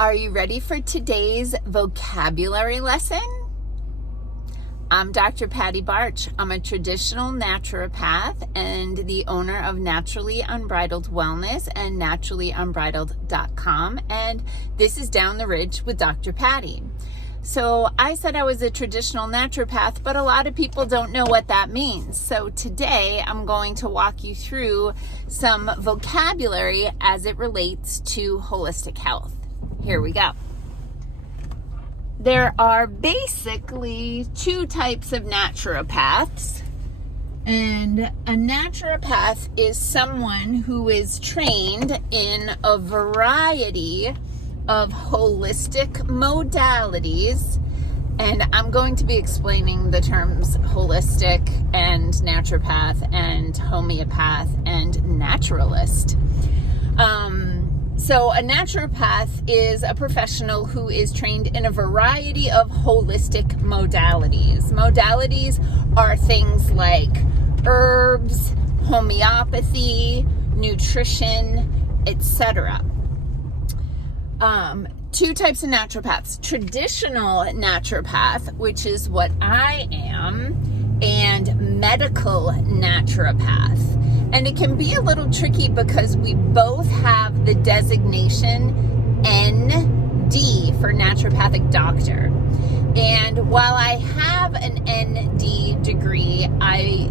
Are you ready for today's vocabulary lesson? I'm Dr. Patty Barch. I'm a traditional naturopath and the owner of Naturally Unbridled Wellness and naturallyunbridled.com. And this is Down the Ridge with Dr. Patty. So I said I was a traditional naturopath, but a lot of people don't know what that means. So today I'm going to walk you through some vocabulary as it relates to holistic health. Here we go. There are basically two types of naturopaths, and a naturopath is someone who is trained in a variety of holistic modalities, and I'm going to be explaining the terms holistic and naturopath and homeopath and naturalist. So a naturopath is a professional who is trained in a variety of holistic modalities. Modalities are things like herbs, homeopathy, nutrition, etc. Two types of naturopaths: traditional naturopath, which is what I am, and medical naturopath. And it can be a little tricky because we both have the designation ND for naturopathic doctor. And while I have an ND degree, I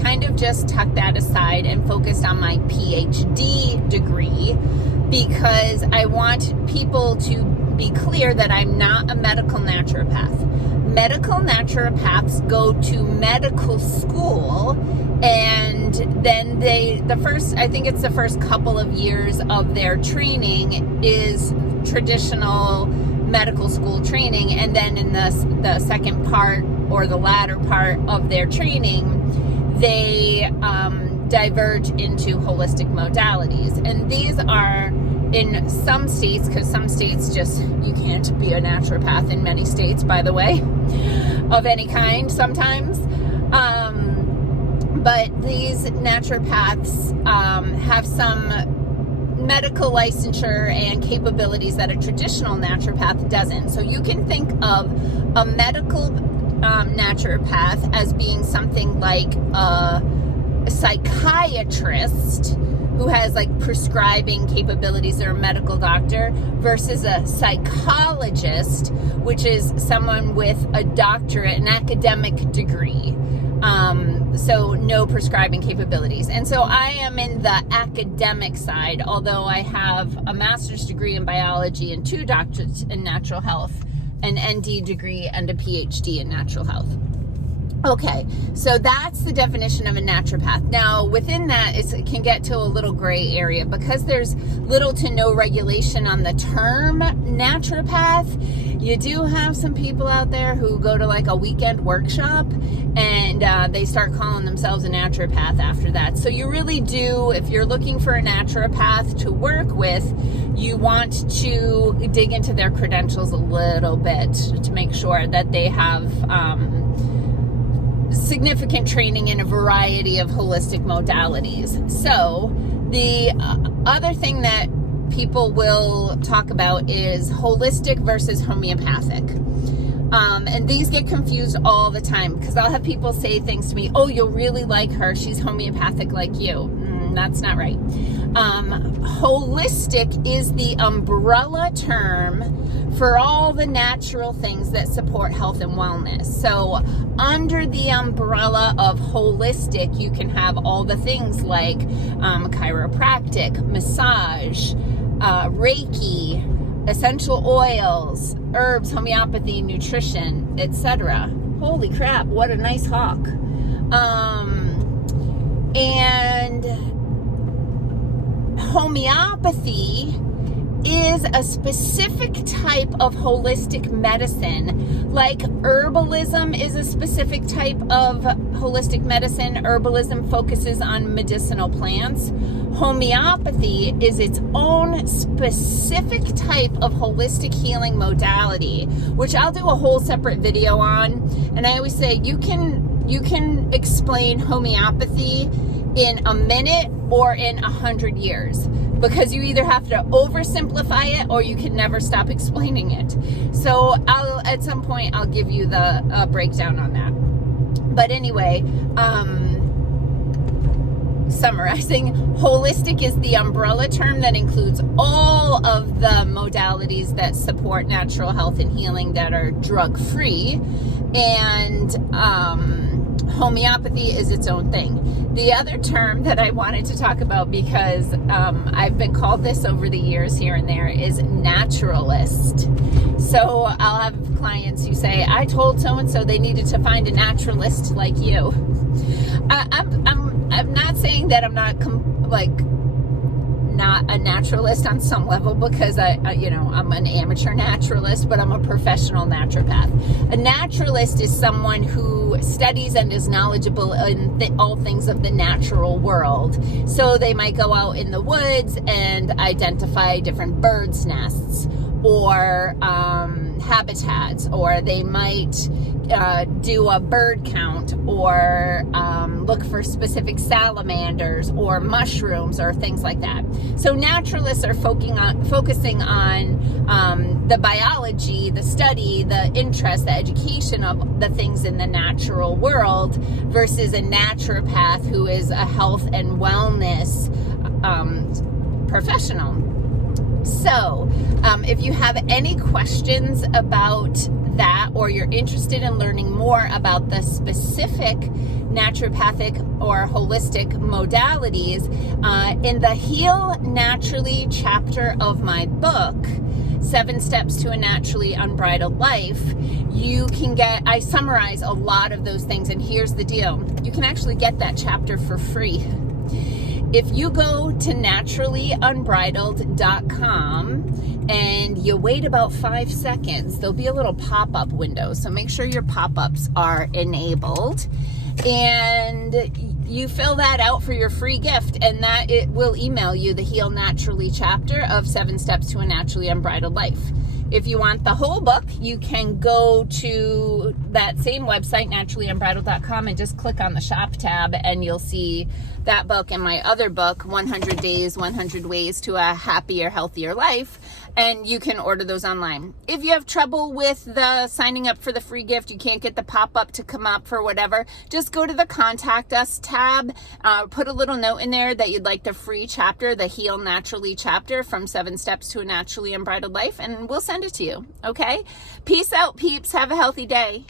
kind of just tucked that aside and focused on my Ph.D. degree because I want people to be clear that I'm not a medical naturopath. Medical naturopaths go to medical school, and then the first couple of years of their training is traditional medical school training, and then in the second part or the latter part of their training, they diverge into holistic modalities. And these are in some states, because some states you can't be a naturopath in many states, by the way, of any kind sometimes. But these naturopaths have some medical licensure and capabilities that a traditional naturopath doesn't. So you can think of a medical naturopath as being something like a psychiatrist who has like prescribing capabilities, or a medical doctor, versus a psychologist, which is someone with a doctorate, an academic degree. So no prescribing capabilities. And so I am in the academic side, although I have a master's degree in biology and 2 doctorates in natural health, an ND degree and a PhD in natural health. Okay, so that's the definition of a naturopath. Now, within that, it can get to a little gray area because there's little to no regulation on the term naturopath. You do have some people out there who go to like a weekend workshop and they start calling themselves a naturopath after that. So you really do, if you're looking for a naturopath to work with, you want to dig into their credentials a little bit to make sure that they have significant training in a variety of holistic modalities. So the other thing that people will talk about is holistic versus homeopathic. And these get confused all the time because I'll have people say things to me, oh, you'll really like her, she's homeopathic like you. That's not right. Holistic is the umbrella term for all the natural things that support health and wellness. So under the umbrella of holistic, you can have all the things like chiropractic, massage, Reiki, essential oils, herbs, homeopathy, nutrition, etc. Holy crap, what a nice hawk. And homeopathy is a specific type of holistic medicine. Like herbalism is a specific type of holistic medicine. Herbalism focuses on medicinal plants. Homeopathy is its own specific type of holistic healing modality, which I'll do a whole separate video on. And I always say you can explain homeopathy in a minute or in 100 years. because you either have to oversimplify it or you can never stop explaining it. So at some point I'll give you the breakdown on that. But anyway, summarizing, holistic is the umbrella term that includes all of the modalities that support natural health and healing that are drug-free, and homeopathy is its own thing. The other term that I wanted to talk about, because I've been called this over the years here and there, is naturalist. So I'll have clients who say, I told so-and-so they needed to find a naturalist like you. I'm not saying that I'm not not a naturalist on some level, because I'm an amateur naturalist, but I'm a professional naturopath. A naturalist is someone who studies and is knowledgeable in all things of the natural world. So they might go out in the woods and identify different birds' nests or habitats, or they might do a bird count, or look for specific salamanders or mushrooms or things like that. So naturalists are focusing on the biology, the study, the interest, the education of the things in the natural world, versus a naturopath who is a health and wellness professional. So if you have any questions about that, or you're interested in learning more about the specific naturopathic or holistic modalities, in the Heal Naturally chapter of my book, 7 Steps to a Naturally Unbridled Life, I summarize a lot of those things. And here's the deal. You can actually get that chapter for free. If you go to naturallyunbridled.com and you wait about 5 seconds, there'll be a little pop-up window. So make sure your pop-ups are enabled, and you fill that out for your free gift, and that it will email you the Heal Naturally chapter of 7 Steps to a Naturally Unbridled Life. If you want the whole book, you can go to that same website, naturallyunbridled.com, and just click on the shop tab, and you'll see that book and my other book, 100 Days, 100 Ways to a Happier, Healthier Life, and you can order those online. If you have trouble with the signing up for the free gift, you can't get the pop-up to come up for whatever, just go to the Contact Us tab, put a little note in there that you'd like the free chapter, the Heal Naturally chapter from 7 Steps to a Naturally Unbridled Life, and we'll send it to you, okay? Peace out, peeps. Have a healthy day.